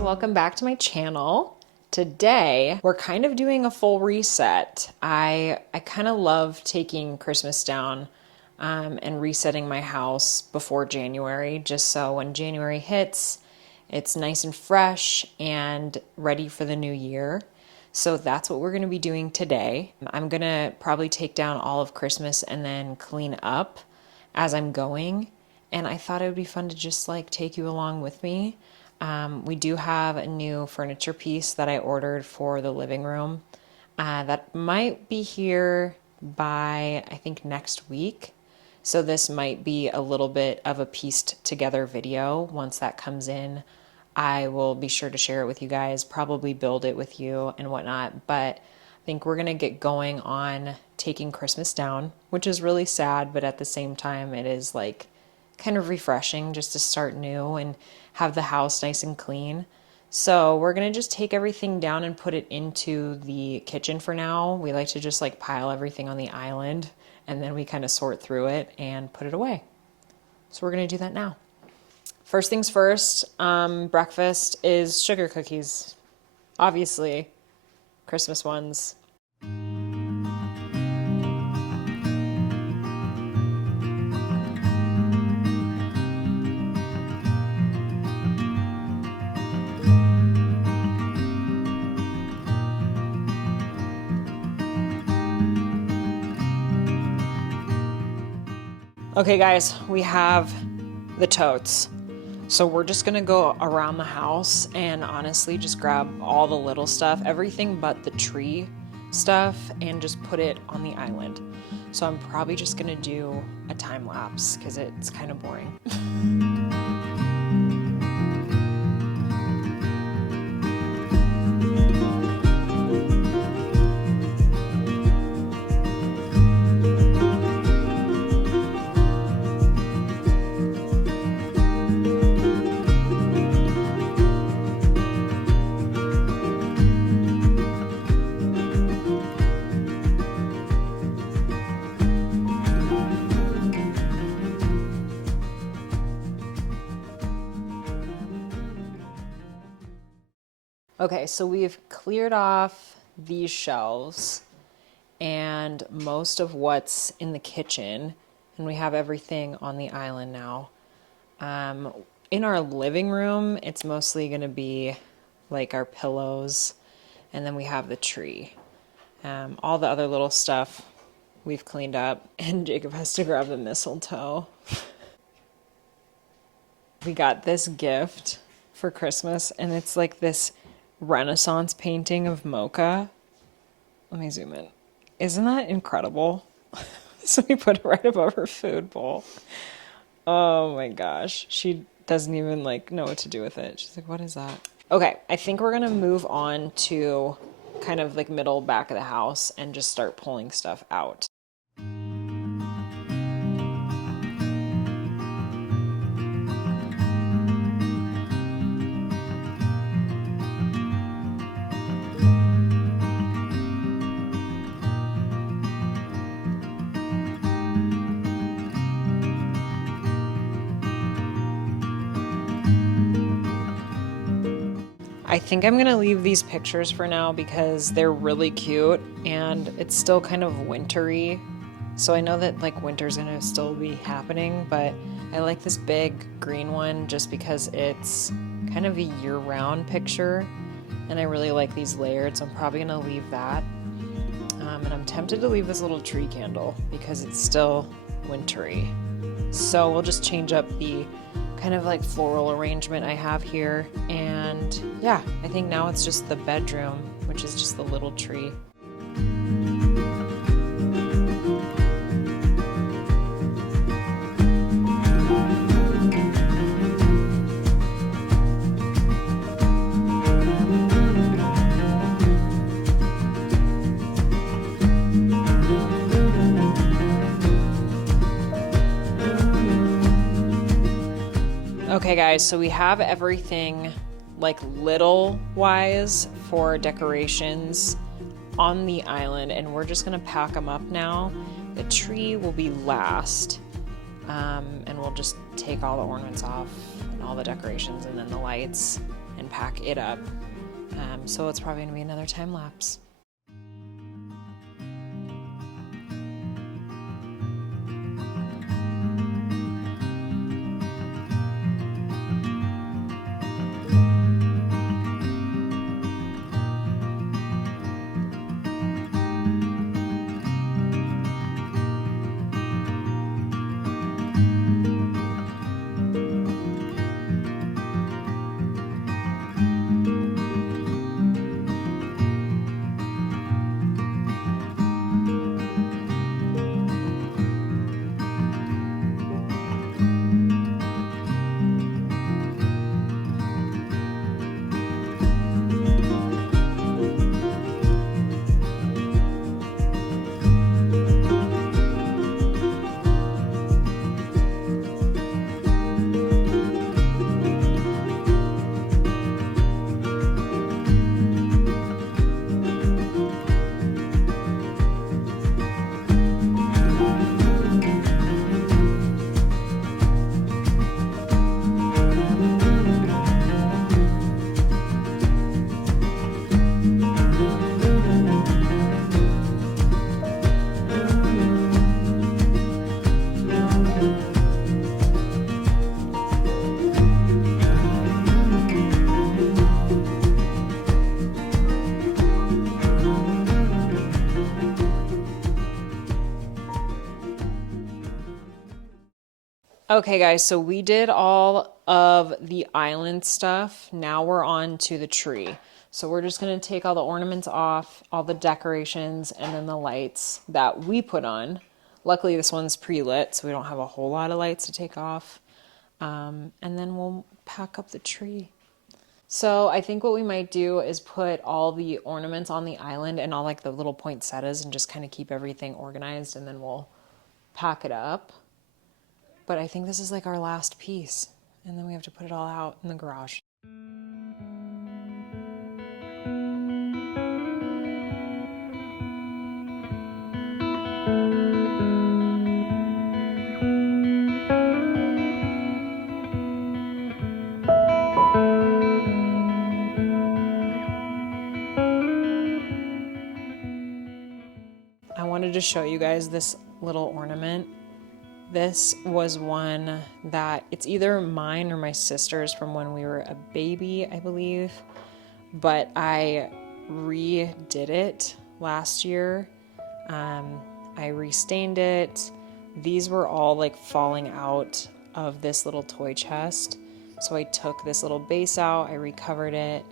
and welcome back to my channel. Today we're kind of doing a full reset. I kind of love taking Christmas down and resetting my house before January, just so when January hits, it's nice and fresh and ready for the new year. So that's what we're going to be doing today. I'm going to probably take down all of Christmas and then clean up as I'm going. And I thought it would be fun to just like take you along with me. We do have a new furniture piece that I ordered for the living room that might be here by, I think, next week. So this might be a little bit of a pieced together video. Once that comes in, I will be sure to share it with you guys, probably build it with you and whatnot. But I think we're going to get going on taking Christmas down, which is really sad, but at the same time, it is like kind of refreshing just to start new and have the house nice and clean. So we're going to just take everything down and put it into the kitchen for now. We like to just like pile everything on the island and then we kind of sort through it and put it away. So we're going to do that now. First things first, breakfast is sugar cookies. Obviously, Christmas ones. Okay guys, we have the totes. So we're just gonna go around the house and honestly just grab all the little stuff, everything but the tree stuff, and just put it on the island. So I'm probably just gonna do a time lapse because it's kind of boring. Okay, so we've cleared off these shelves and most of what's in the kitchen, and we have everything on the island now. In our living room, it's mostly going to be like our pillows, and then we have the tree. All the other little stuff we've cleaned up, and Jacob has to grab the mistletoe. We got this gift for Christmas, and it's like this Renaissance painting of Mocha. Let me zoom in. Isn't that incredible? So we put it right above her food bowl. Oh my gosh. She doesn't even like know what to do with it. She's like, what is that? Okay, I think we're gonna move on to kind of like middle back of the house and just start pulling stuff out. I think I'm gonna leave these pictures for now because they're really cute and it's still kind of wintry. So I know that like winter's gonna still be happening, but I like this big green one just because it's kind of a year-round picture and I really like these layered, so I'm probably gonna leave that. And I'm tempted to leave this little tree candle because it's still wintry. So we'll just change up the kind of like floral arrangement I have here, and yeah, I think now it's just the bedroom, which is just the little tree. Okay guys, so we have everything like little wise for decorations on the island and we're just gonna pack them up now. The tree will be last and we'll just take all the ornaments off and all the decorations and then the lights and pack it up. So it's probably gonna be another time lapse. Okay guys, so we did all of the island stuff. Now we're on to the tree. So we're just gonna take all the ornaments off, all the decorations, and then the lights that we put on. Luckily this one's pre-lit, so we don't have a whole lot of lights to take off. And then we'll pack up the tree. So I think what we might do is put all the ornaments on the island and all like the little poinsettias and just kind of keep everything organized, and then we'll pack it up. But I think this is like our last piece, and then we have to put it all out in the garage. I wanted to show you guys this little ornament. This was one that it's either mine or my sister's from when we were a baby, I believe. But I redid it last year. I restained it. These were all like falling out of this little toy chest. So I took this little base out, I recovered it,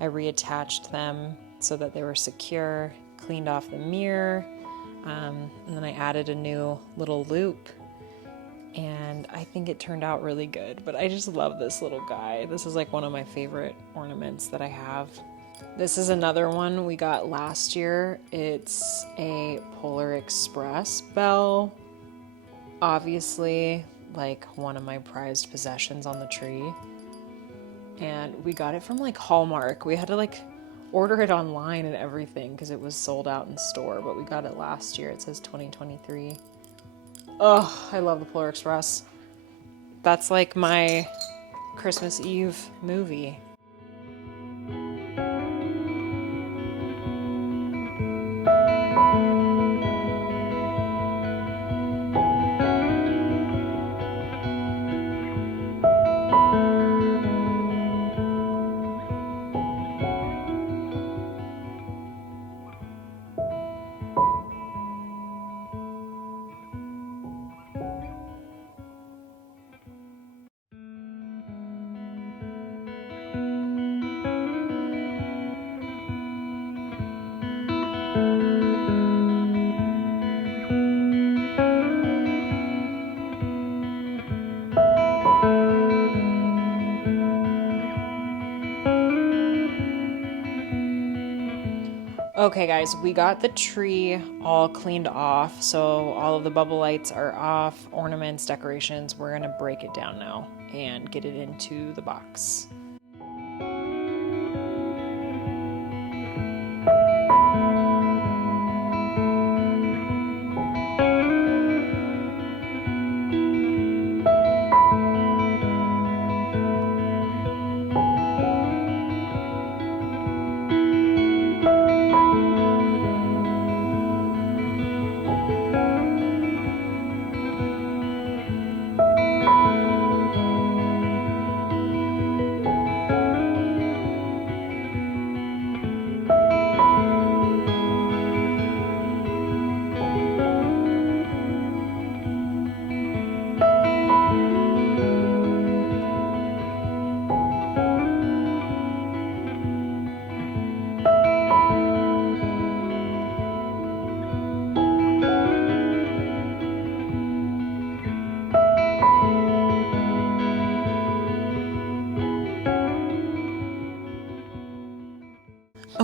I reattached them so that they were secure, cleaned off the mirror, and then I added a new little loop. And I think it turned out really good, but I just love this little guy. This is like one of my favorite ornaments that I have. This is another one we got last year. It's a Polar Express bell. Obviously, like one of my prized possessions on the tree. And we got it from like Hallmark. We had to like order it online and everything because it was sold out in store, but we got it last year. It says 2023. Oh, I love the Polar Express. That's like my Christmas Eve movie. Okay guys, we got the tree all cleaned off, so all of the bubble lights are off, ornaments, decorations. We're gonna break it down now and get it into the box.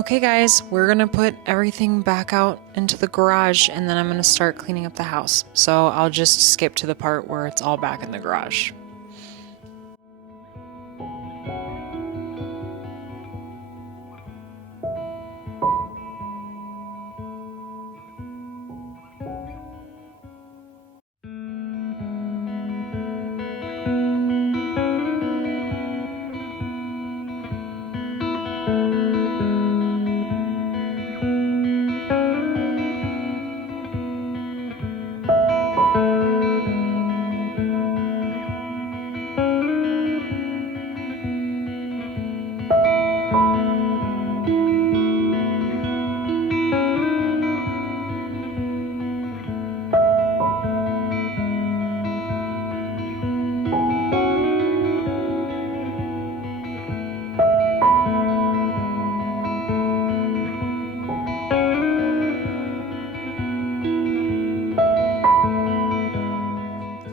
Okay guys, we're gonna put everything back out into the garage and then I'm gonna start cleaning up the house. So I'll just skip to the part where it's all back in the garage.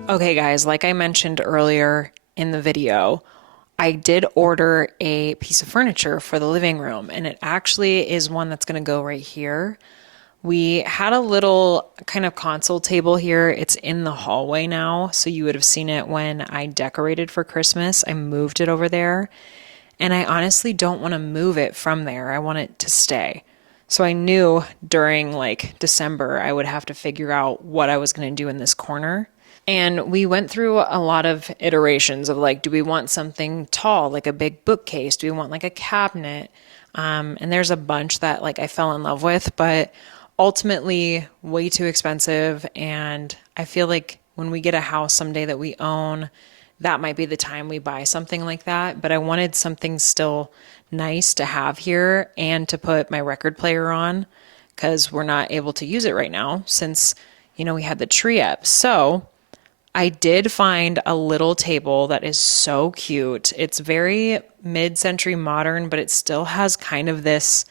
Okay guys, like I mentioned earlier in the video, I did order a piece of furniture for the living room and it actually is one that's going to go right here. We had a little kind of console table here. It's in the hallway now, so you would have seen it when I decorated for Christmas. I moved it over there, and I honestly don't want to move it from there. I want it to stay. So I knew during like December I would have to figure out what I was going to do in this corner. And we went through a lot of iterations of like, do we want something tall, like a big bookcase? Do we want like a cabinet? And there's a bunch that like I fell in love with, but ultimately way too expensive. And I feel like when we get a house someday that we own, that might be the time we buy something like that. But I wanted something still nice to have here and to put my record player on because we're not able to use it right now since, we had the tree up. So I did find a little table that is so cute. It's very mid-century modern, but it still has kind of this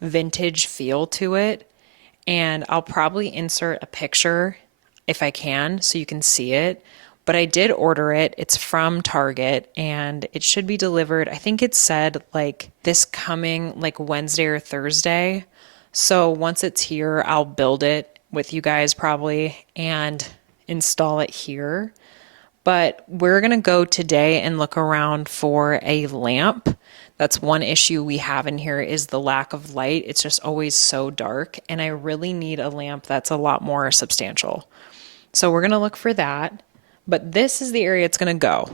vintage feel to it. And I'll probably insert a picture if I can so you can see it. But I did order it. It's from Target and it should be delivered. I think it said like this coming like Wednesday or Thursday. So once it's here, I'll build it with you guys probably and install it here. But we're going to go today and look around for a lamp. That's one issue we have in here is the lack of light. It's just always so dark and I really need a lamp that's a lot more substantial. So we're going to look for that. But this is the area it's going to go.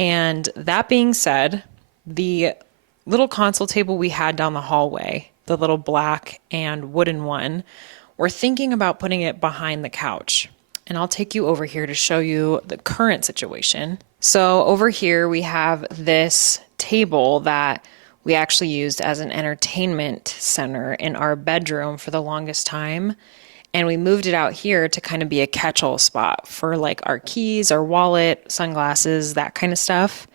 And that being said, the little console table we had down the hallway, the little black and wooden one, we're thinking about putting it behind the couch. And I'll take you over here to show you the current situation. So over here we have this table that we actually used as an entertainment center in our bedroom for the longest time. And we moved it out here to kind of be a catch-all spot for like our keys, our wallet, sunglasses, that kind of stuff.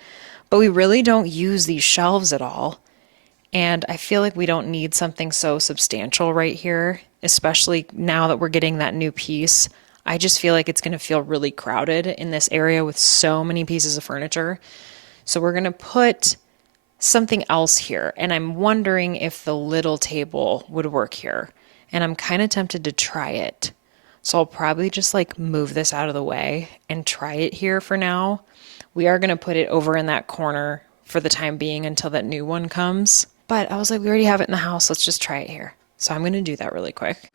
But we really don't use these shelves at all. And I feel like we don't need something so substantial right here, especially now that we're getting that new piece. I just feel like it's going to feel really crowded in this area with so many pieces of furniture. So we're going to put something else here. And I'm wondering if the little table would work here. And I'm kind of tempted to try it. So I'll probably just like move this out of the way and try it here for now. We are going to put it over in that corner for the time being until that new one comes. But I was like, we already have it in the house. Let's just try it here. So I'm going to do that really quick.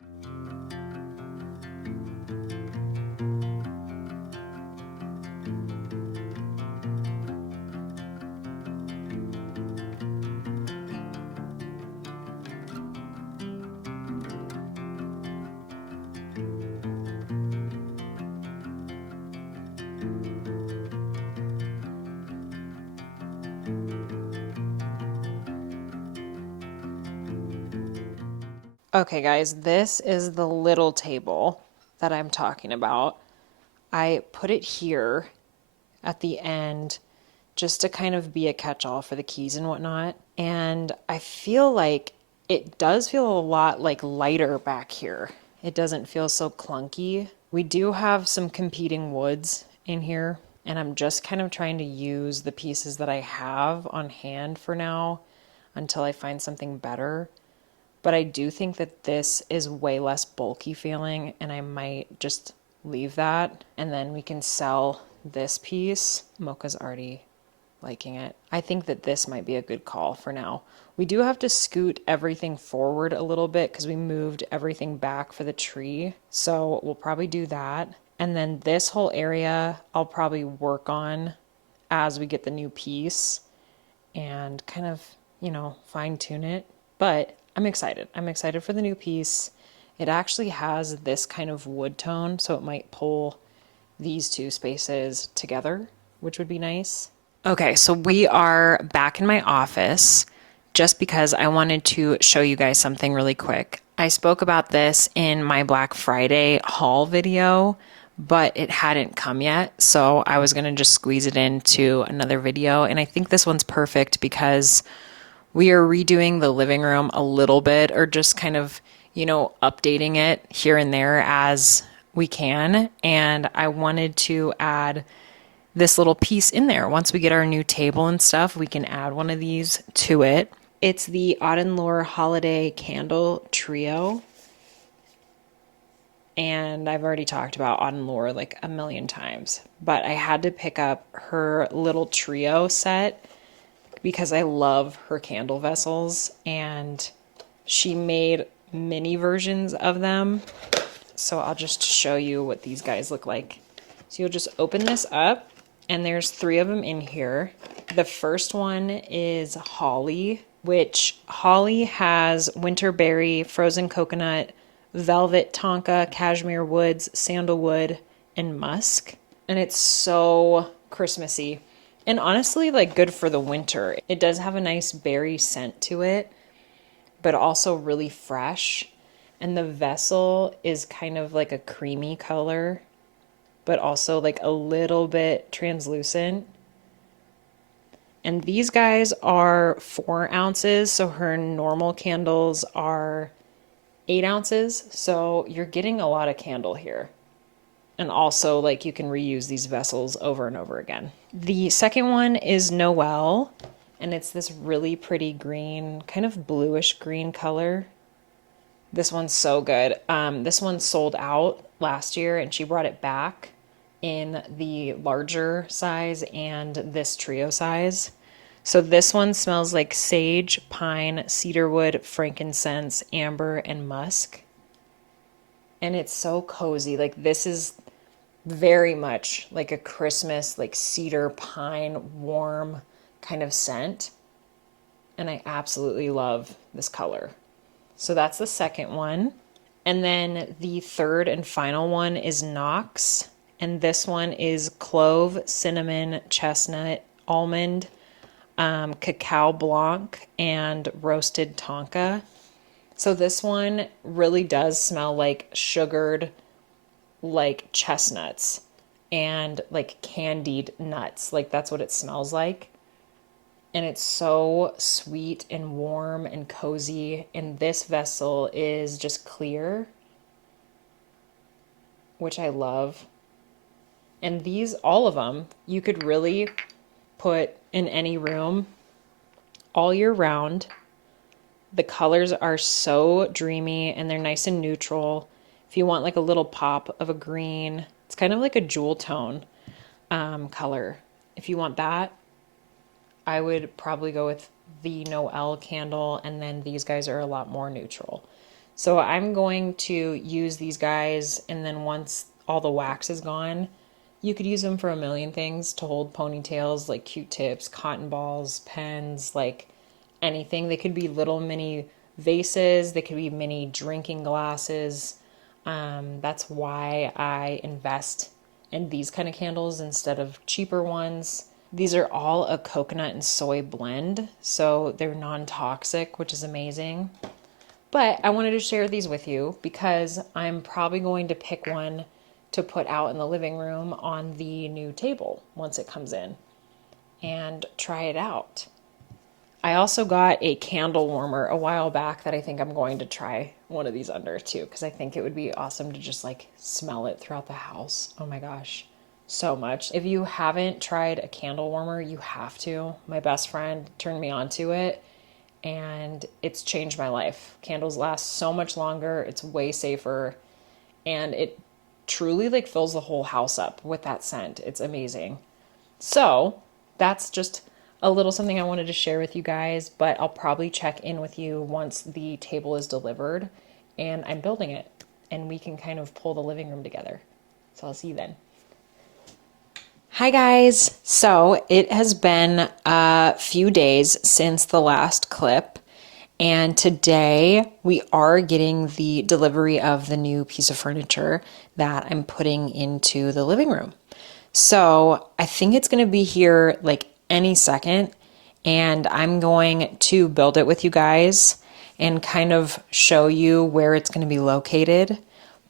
Okay, guys, this is the little table that I'm talking about. I put it here at the end just to kind of be a catch-all for the keys and whatnot. And I feel like it does feel a lot like lighter back here. It doesn't feel so clunky. We do have some competing woods in here, and I'm just kind of trying to use the pieces that I have on hand for now until I find something better. but I do think that this is way less bulky feeling, and I might just leave that, and then we can sell this piece. Mocha's already liking it. I think that this might be a good call for now. We do have to scoot everything forward a little bit because we moved everything back for the tree. So we'll probably do that. And then this whole area I'll probably work on as we get the new piece and kind of, fine tune it. But I'm excited. I'm excited for the new piece. It actually has this kind of wood tone, so it might pull these two spaces together, which would be nice. Okay, so we are back in my office just because I wanted to show you guys something really quick. I spoke about this in my Black Friday haul video, but it hadn't come yet. So I was going to just squeeze it into another video. And I think this one's perfect because we are redoing the living room a little bit, or just kind of, updating it here and there as we can. And I wanted to add this little piece in there. Once we get our new table and stuff, we can add one of these to it. It's the Auden Lueur Holiday Candle Trio. And I've already talked about Auden Lueur like a million times, but I had to pick up her little trio set because I love her candle vessels, and she made mini versions of them. So I'll just show you what these guys look like. So you'll just open this up, and there's 3 of them in here. The first one is Holly, which Holly has winterberry, frozen coconut, velvet, tonka, cashmere woods, sandalwood, and musk. And it's so Christmassy. And honestly, like, good for the winter. It does have a nice berry scent to it, but also really fresh. And the vessel is kind of like a creamy color, but also like a little bit translucent. And these guys are 4 ounces, so her normal candles are 8 ounces. So you're getting a lot of candle here. And also, like, you can reuse these vessels over and over again. The second one is Noel, and it's this really pretty green, kind of bluish green color. This one's so good. This one sold out last year, and she brought it back in the larger size and this trio size. So this one smells like sage, pine, cedarwood, frankincense, amber, and musk. And it's so cozy. Like, this is very much like a Christmas, like cedar, pine, warm kind of scent. And I absolutely love this color. So that's the second one. And then the third and final one is Knox. And this one is clove, cinnamon, chestnut, almond, cacao blanc, and roasted tonka. So this one really does smell like sugared, like chestnuts and like candied nuts. Like, that's what it smells like. And it's so sweet and warm and cozy. And this vessel is just clear, which I love. And these, all of them, you could really put in any room all year round. The colors are so dreamy and they're nice and neutral. If you want like a little pop of a green, it's kind of like a jewel tone color. If you want that, I would probably go with the Noel candle, and then these guys are a lot more neutral. So I'm going to use these guys, and then once all the wax is gone, you could use them for a million things to hold ponytails, like Q-tips, cotton balls, pens, like anything. They could be little mini vases. They could be mini drinking glasses. That's why I invest in these kind of candles instead of cheaper ones. These are all a coconut and soy blend, so they're non-toxic, which is amazing. But I wanted to share these with you because I'm probably going to pick one to put out in the living room on the new table once it comes in and try it out. I also got a candle warmer a while back that I think I'm going to try one of these under too, because I think it would be awesome to just like smell it throughout the house. Oh my gosh, so much. If you haven't tried a candle warmer, you have to. My best friend turned me on to it, and it's changed my life. Candles last so much longer, it's way safer, and it truly like fills the whole house up with that scent. It's amazing. So that's just a little something I wanted to share with you guys, but I'll probably check in with you once the table is delivered and I'm building it and we can kind of pull the living room together. So I'll see you then. Hi guys. So it has been a few days since the last clip, and today we are getting the delivery of the new piece of furniture that I'm putting into the living room. So I think it's going to be here like any second, and I'm going to build it with you guys and kind of show you where it's going to be located.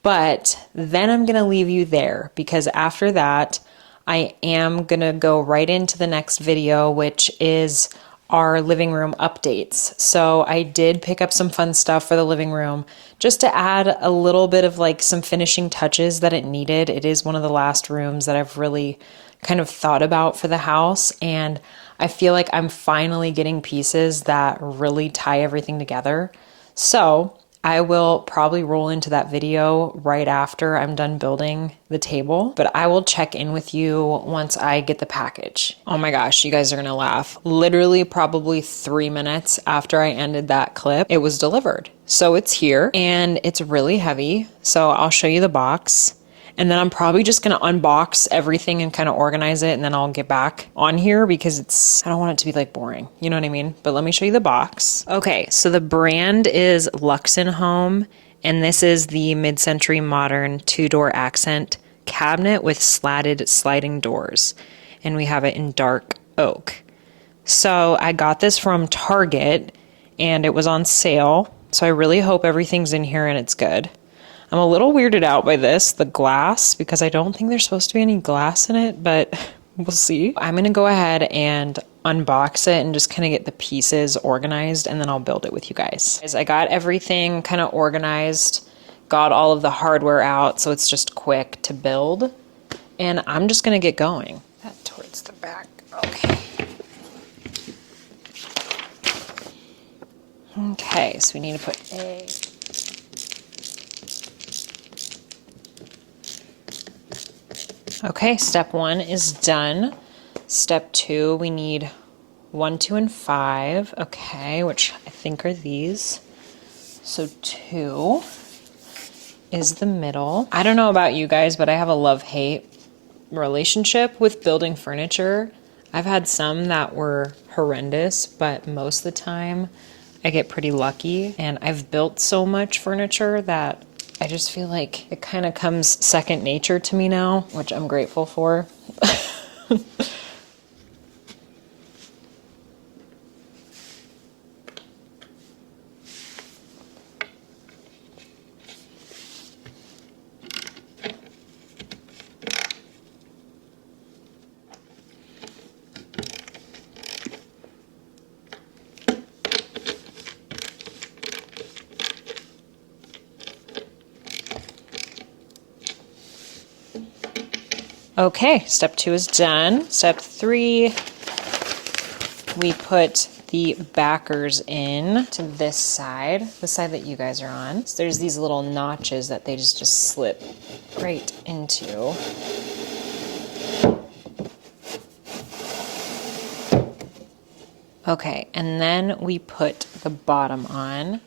But then I'm going to leave you there because after that, I am going to go right into the next video, which is our living room updates. So I did pick up some fun stuff for the living room just to add a little bit of like some finishing touches that it needed. It is one of the last rooms that I've really kind of thought about for the house, and I feel like I'm finally getting pieces that really tie everything together. So I will probably roll into that video right after I'm done building the table, but I will check in with you once I get the package. Oh my gosh, you guys are gonna laugh. Literally probably 3 minutes after I ended that clip, it was delivered. So it's here and it's really heavy. So I'll show you the box. And then I'm probably just gonna unbox everything and kind of organize it, and then I'll get back on here because I don't want it to be like boring, you know what I mean? But let me show you the box. Okay, so the brand is Luxon Home, and this is the mid-century modern 2-door accent cabinet with slatted sliding doors. And we have it in dark oak. So I got this from Target and it was on sale. So I really hope everything's in here and it's good. I'm a little weirded out by this, the glass, because I don't think there's supposed to be any glass in it, but we'll see. I'm gonna go ahead and unbox it and just kind of get the pieces organized, and then I'll build it with you guys. I got everything kind of organized, got all of the hardware out, so it's just quick to build, and I'm just gonna get going. That towards the back, okay. Okay, so we need to put a... Okay, step 1 is done. Step 2, we need 1, 2, and 5. Okay, which I think are these. So 2 is the middle. I don't know about you guys, but I have a love-hate relationship with building furniture. I've had some that were horrendous, but most of the time I get pretty lucky. And I've built so much furniture that I just feel like it kind of comes second nature to me now, which I'm grateful for. Okay, step 2 is done. Step 3, we put the backers in to this side, the side that you guys are on. So there's these little notches that they just slip right into. Okay, and then we put the bottom on.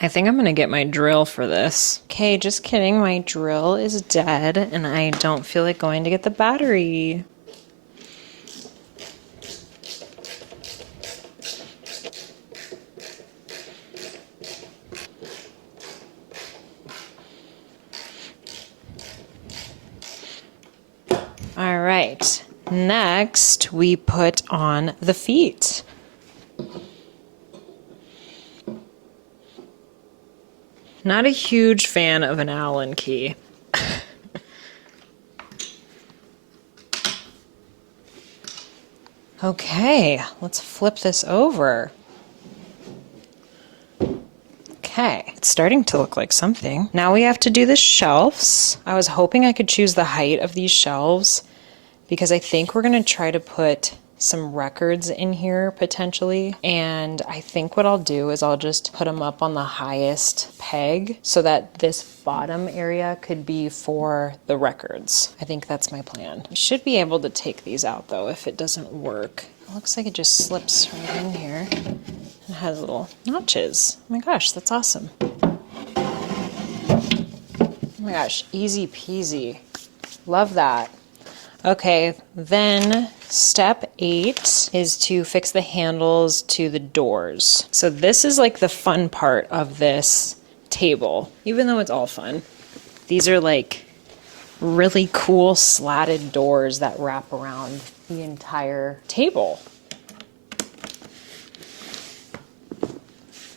I think I'm gonna get my drill for this. Okay, just kidding, my drill is dead and I don't feel like going to get the battery. All right, next we put on the feet. Not a huge fan of an Allen key. Okay, let's flip this over. Okay, it's starting to look like something. Now we have to do the shelves. I was hoping I could choose the height of these shelves because I think we're gonna try to put some records in here potentially. And I think what I'll do is I'll just put them up on the highest peg so that this bottom area could be for the records. I think that's my plan. We should be able to take these out though if it doesn't work. It looks like it just slips right in here. It has little notches. Oh my gosh, that's awesome. Oh my gosh, easy peasy. Love that. Okay, then step 8 is to fix the handles to the doors. So this is like the fun part of this table, even though it's all fun. These are like really cool slatted doors that wrap around the entire table.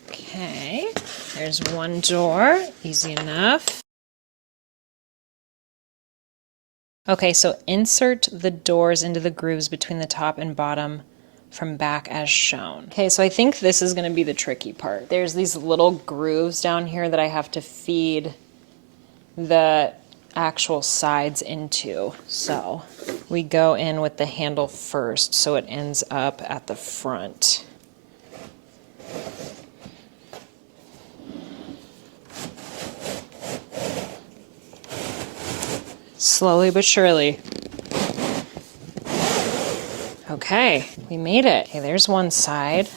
Okay, there's one door, easy enough. Okay, so insert the doors into the grooves between the top and bottom from back as shown. Okay, so I think this is gonna be the tricky part. There's these little grooves down here that I have to feed the actual sides into. So we go in with the handle first so it ends up at the front. Slowly but surely. Okay, we made it. Okay, there's one side.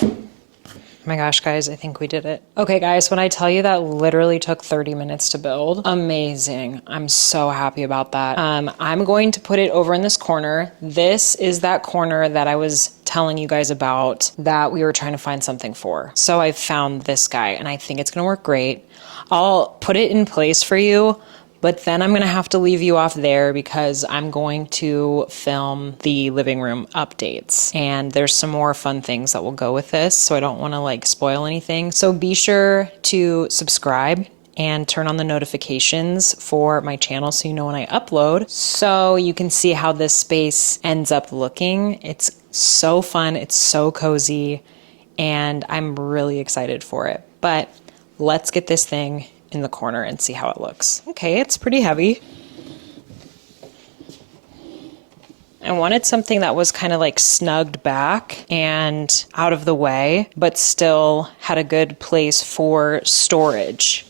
Oh my gosh, guys, I think we did it. Okay, guys, when I tell you that literally took 30 minutes to build, amazing. I'm so happy about that. I'm going to put it over in this corner. This is that corner that I was telling you guys about that we were trying to find something for. So I found this guy and I think it's gonna work great. I'll put it in place for you, but then I'm gonna have to leave you off there because I'm going to film the living room updates. And there's some more fun things that will go with this, so I don't wanna like spoil anything. So be sure to subscribe and turn on the notifications for my channel so you know when I upload, so you can see how this space ends up looking. It's so fun, it's so cozy, and I'm really excited for it. But let's get this thing in the corner and see how it looks. Okay, it's pretty heavy. I wanted something that was kind of like snugged back and out of the way, but still had a good place for storage.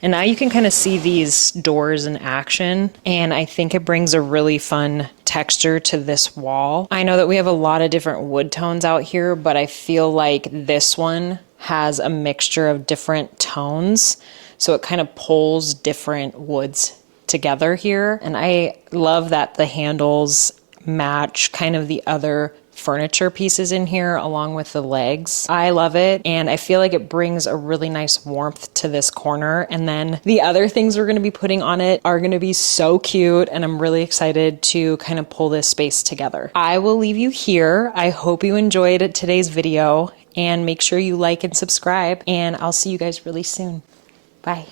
And now you can kind of see these doors in action, and I think it brings a really fun texture to this wall. I know that we have a lot of different wood tones out here, but I feel like this one has a mixture of different tones, so it kind of pulls different woods together here. And I love that the handles match kind of the other furniture pieces in here along with the legs. I love it, and I feel like it brings a really nice warmth to this corner. And then the other things we're going to be putting on it are going to be so cute, and I'm really excited to kind of pull this space together. I will leave you here. I hope you enjoyed today's video, and make sure you like and subscribe, and I'll see you guys really soon. Bye.